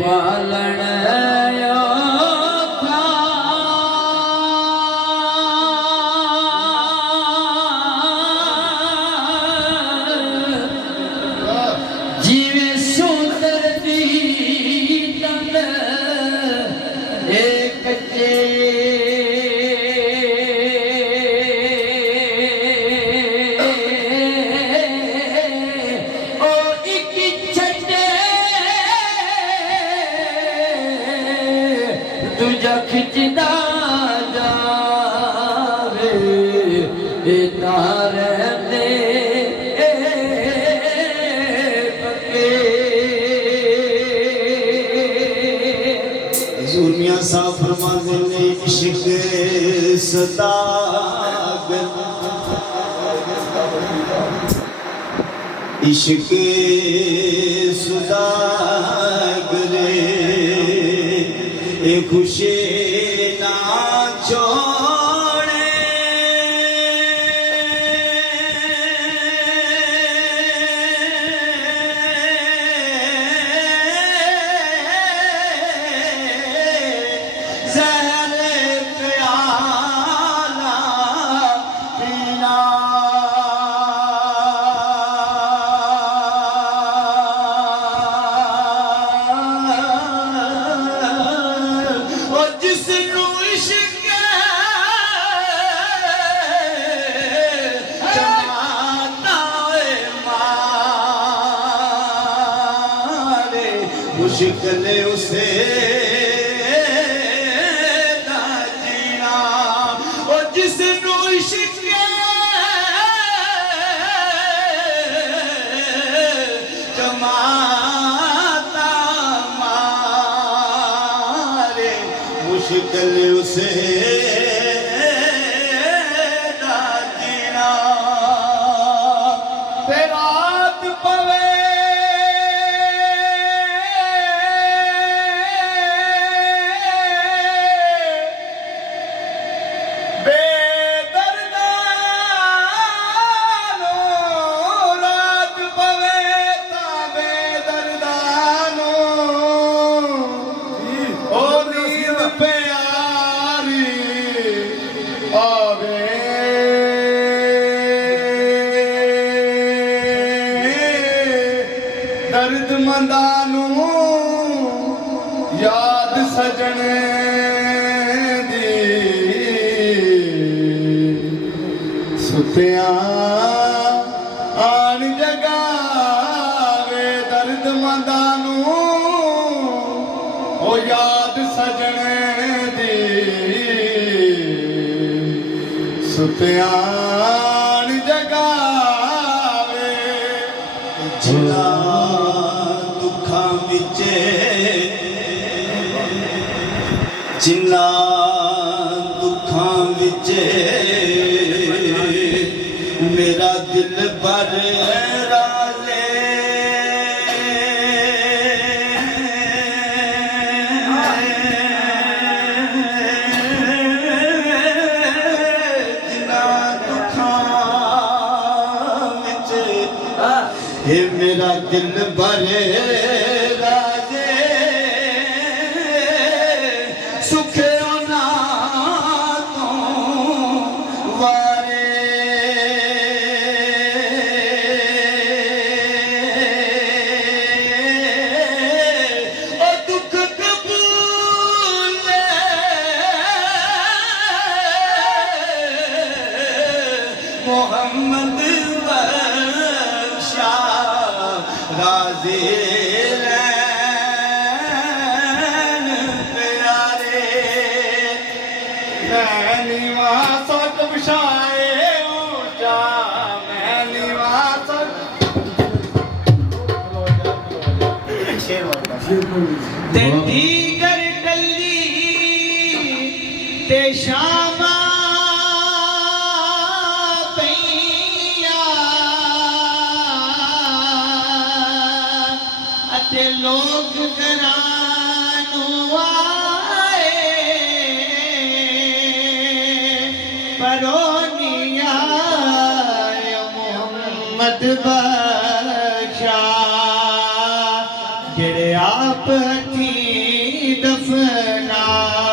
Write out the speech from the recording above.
पालन जीवे सुंदर दी तन एक कच्चे तुझा खिंचदा जावे तारे दे पके हजूर मियां साहब फरमाते ने इश्क सदागर इश्क सुदागरे ए खुशी ना छोड़े ज़हर प्याला पीना मुश्किल उसे ना जीना और जिसनू इश्क जमाता मारे मुश्किल उसे ना जीना तेरा पवे दर्द मंदानू याद सजने दी सुतिया आन जगावे दर्द मंदानू ओ याद सजने दी सुतिया आन जगावे जिला दुखां विचे जिन्ना दुखां विचे मेरा दिल भर राज़े जिन्ना दुखां विचे हे मेरा दिल भरे राजे सुखे ना तो वारे ओ दुख कबूल मोहम्मद राज़ी रैन प्यारे मैं निवास बिछाए ऊंचा मैं निवास ते दीगर टल्ली ते शामा लोग घरानू आए परोनिया मोहम्मद बादशाह जेड़े आप हथी दफनाए